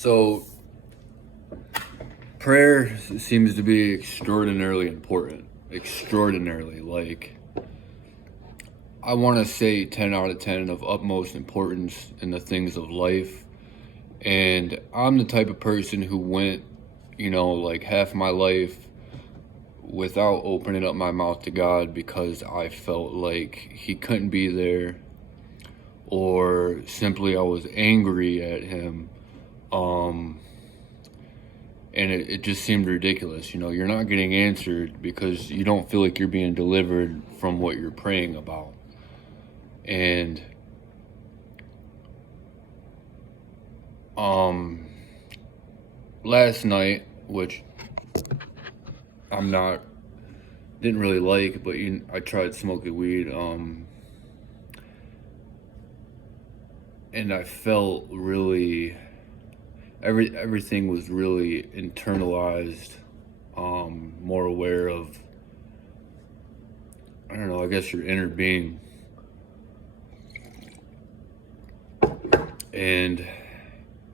So, prayer seems to be extraordinarily important. Extraordinarily. Like, I want to say 10 out of 10 of utmost importance in the things of life. And I'm the type of person who went, like half my life without opening up my mouth to God because I felt like He couldn't be there, or simply I was angry at Him. And it just seemed ridiculous. You're not getting answered because you don't feel like you're being delivered from what you're praying about. And last night, which I'm not didn't really like, but I tried smoking weed, and I felt really everything was really internalized, more aware of, I don't know, I guess your inner being. And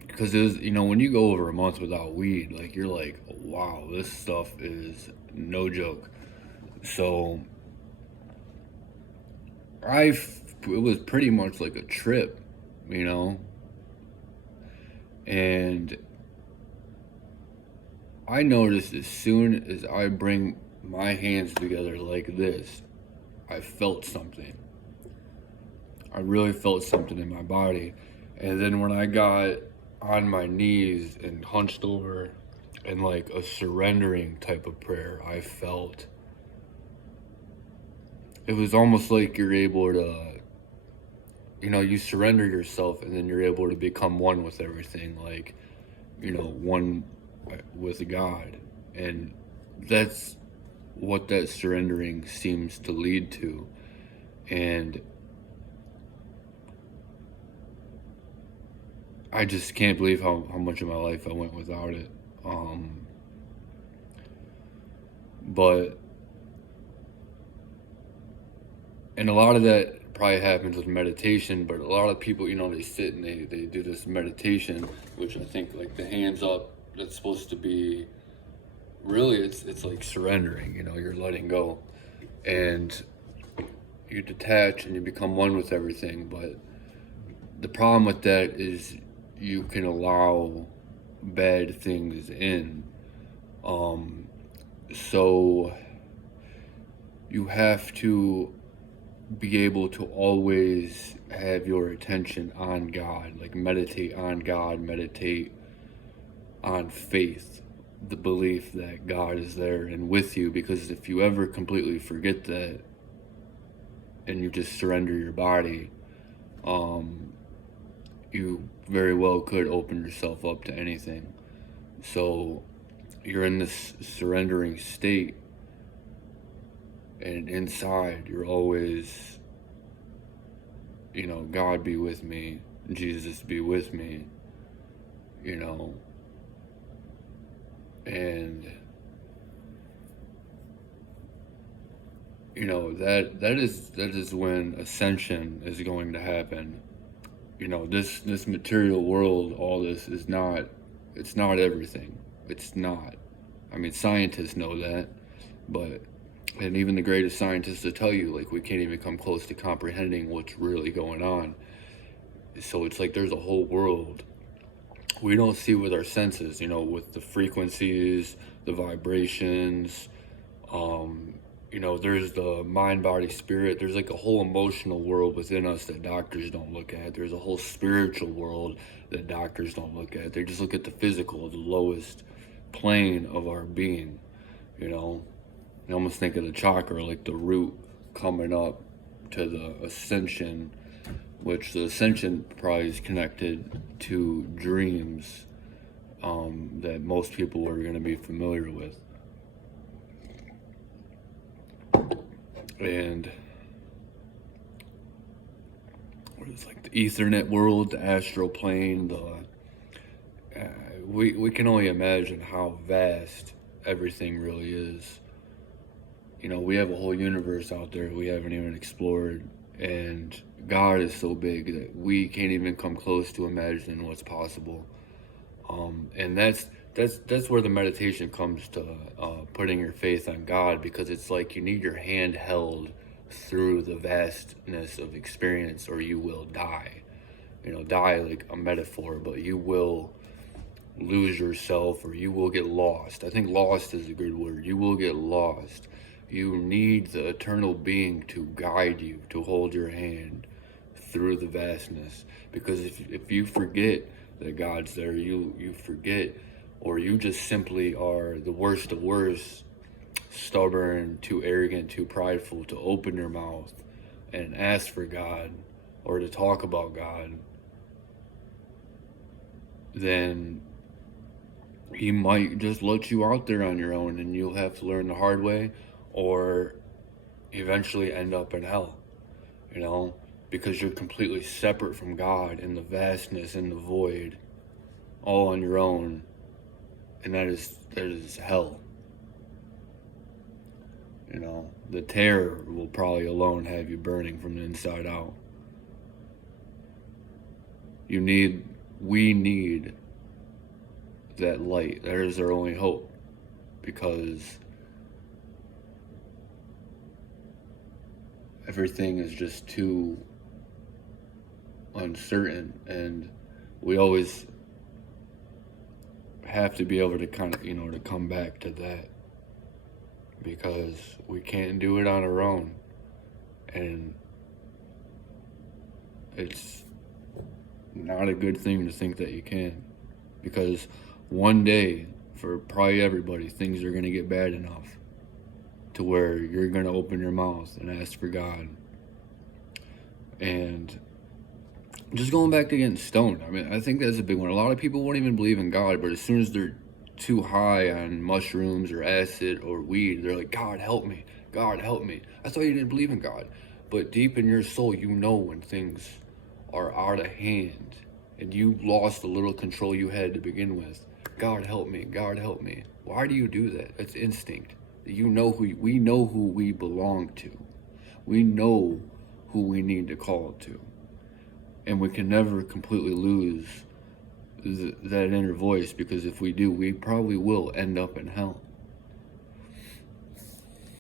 because when you go over a month without weed, like, you're like, wow, this stuff is no joke. So it was pretty much like a trip, and I noticed as soon as I bring my hands together like this, I felt something. I really felt something in my body. And then when I got on my knees and hunched over in like a surrendering type of prayer, I felt it was almost like you're able to, you surrender yourself and then you're able to become one with everything, like, one with God. And that's what that surrendering seems to lead to. And I just can't believe how much of my life I went without it. But, and a lot of that probably happens with meditation, but a lot of people, they sit and they do this meditation, which I think, like, the hands up, that's supposed to be, really, it's like surrendering, you're letting go. And you detach and you become one with everything. But the problem with that is you can allow bad things in. So you have to be able to always have your attention on God, like meditate on God, meditate on faith, the belief that God is there and with you. Because if you ever completely forget that and you just surrender your body, you very well could open yourself up to anything. So you're in this surrendering state, and inside you're always, God be with me, Jesus be with me, and that is when ascension is going to happen. This material world, all this is not, it's not everything. It's not. I mean, scientists know that, but, and even the greatest scientists will tell you, like, we can't even come close to comprehending what's really going on. So it's like there's a whole world we don't see with our senses, with the frequencies, the vibrations, there's the mind, body, spirit. There's like a whole emotional world within us that doctors don't look at. There's a whole spiritual world that doctors don't look at. They just look at the physical, the lowest plane of our being, I almost think of the chakra, like the root coming up to the ascension, which the ascension probably is connected to dreams, that most people are going to be familiar with. And it's like the Ethernet world, the astral plane, we can only imagine how vast everything really is. We have a whole universe out there we haven't even explored, and God is so big that we can't even come close to imagining what's possible. And that's where the meditation comes to, putting your faith on God, because it's like you need your hand held through the vastness of experience, or you will die. Die like a metaphor, but you will lose yourself, or you will get lost. I think lost is a good word. You will get lost. You need the eternal being to guide you, to hold your hand through the vastness. Because if you forget that God's there, you forget, or you just simply are the worst of worst, stubborn, too arrogant, too prideful to open your mouth and ask for God, or to talk about God, then he might just let you out there on your own, and you'll have to learn the hard way, or eventually end up in hell, you know, because you're completely separate from God in the vastness and the void, all on your own, and that is hell. The terror will probably alone have you burning from the inside out. We need that light. That is our only hope, because everything is just too uncertain, and we always have to be able to kind of, to come back to that, because we can't do it on our own, and it's not a good thing to think that you can, because one day, for probably everybody, things are going to get bad enough to where you're going to open your mouth and ask for God. And just going back to getting stoned, I think that's a big one. A lot of people won't even believe in God, but as soon as they're too high on mushrooms or acid or weed, they're like, God help me, God help me. I thought you didn't believe in God. But deep in your soul, you know when things are out of hand and you lost the little control you had to begin with. God help me, God help me. Why do you do that? It's instinct. We know who we belong to. We know who we need to call to. And we can never completely lose that inner voice, because if we do, we probably will end up in hell.